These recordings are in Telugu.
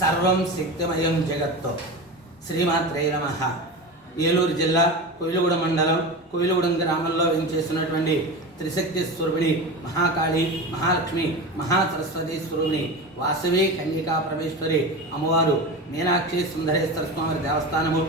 సర్వం శక్తిమయం జగత్తు. శ్రీమాత్రే నమః. ఏలూరు జిల్లా కోయిలగూడెం మండలం కోయిలగూడెం గ్రామంలో వెంచేసినటువంటి త్రిశక్తి స్వరూపిణి మహాకాళి, మహాలక్ష్మి, మహాసరస్వతి స్వరూపిణి వాసవి కన్యకా పరమేశ్వరి అమ్మవారు మీనాక్షి సుందరేశ్వర స్వామి దేవస్థానము.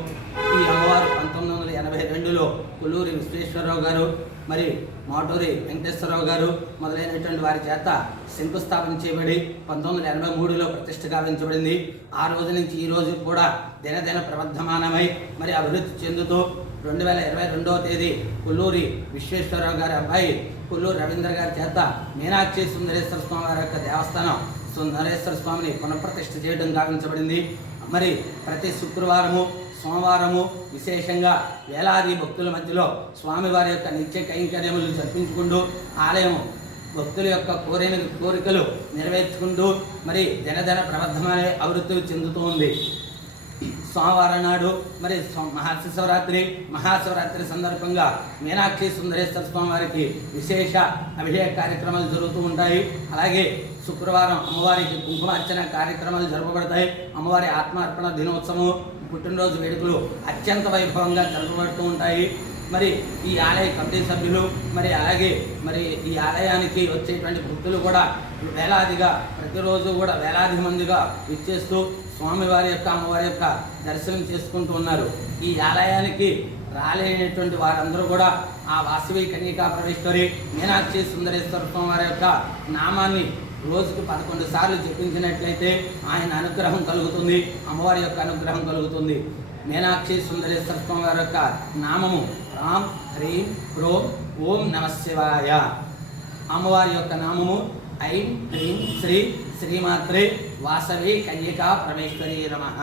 ఈ అమ్మవారు 1982లో కొల్లూరి విశ్వేశ్వరరావు గారు మరి మాటూరి వెంకటేశ్వరరావు గారు మొదలైనటువంటి వారి చేత శంకుస్థాపన చేయబడి 1983లో ప్రతిష్ఠ గావించబడింది. ఆ రోజు నుంచి ఈ రోజు కూడా దినదిన ప్రవర్ధమానమై మరి అభివృద్ధి చెందుతూ 2022వ తేదీ కొల్లూరి విశ్వేశ్వరరావు గారి అబ్బాయి కొల్లూరు రవీంద్ర గారి చేత మీనాక్షి సుందరేశ్వర స్వామి వారి యొక్క దేవస్థానం సుందరేశ్వర స్వామిని పునఃప్రతిష్ఠ చేయడం గావించబడింది. మరి ప్రతి శుక్రవారము సోమవారము విశేషంగా వేలాది భక్తుల మధ్యలో స్వామివారి యొక్క నిత్య కైంకర్యములు జరిపించుకుంటూ ఆలయం భక్తుల యొక్క కోరికలు నెరవేర్చుకుంటూ మరి దినదిన ప్రవర్ధమానే అభివృద్ధి చెందుతూ ఉంది. సోమవారం నాడు మరి మహాశివరాత్రి సందర్భంగా మీనాక్షి సుందరేశ్వర స్వామి వారికి విశేష అభిషేక కార్యక్రమాలు జరుగుతూ ఉంటాయి. అలాగే శుక్రవారం అమ్మవారికి కుంకుమార్చన కార్యక్రమాలు జరపబడతాయి. అమ్మవారి ఆత్మార్పణ దినోత్సవం, పుట్టినరోజు వేడుకలు అత్యంత వైభవంగా జరపబడుతూ ఉంటాయి. మరి ఈ ఆలయ కమిటీ సభ్యులు మరి అలాగే మరి ఈ ఆలయానికి వచ్చేటువంటి భక్తులు కూడా వేలాదిగా ప్రతిరోజు కూడా వేలాది మందిగా విచ్చేస్తూ స్వామివారి యొక్క అమ్మవారి యొక్క దర్శనం చేసుకుంటూ ఉన్నారు. ఈ ఆలయానికి రాలేనటువంటి వారందరూ కూడా ఆ వాసవి కన్యకా పరమేశ్వరి మీనాక్షి సుందరేశ్వర స్వామి వారి యొక్క నామాన్ని రోజుకు 11 సార్లు జపించినట్లయితే ఆయన అనుగ్రహం కలుగుతుంది, అమ్మవారి యొక్క అనుగ్రహం కలుగుతుంది. మీనాక్షి సుందరేశ్వర స్వామి వారి యొక్క నామము రామ్ హ్రీం హ్రోం ఓం నమశివాయ. అమ్మవారి యొక్క నామము ఐం హ్రీం శ్రీ శ్రీమాత్రే వాసవి కన్యకా పరమేశ్వరి నమః.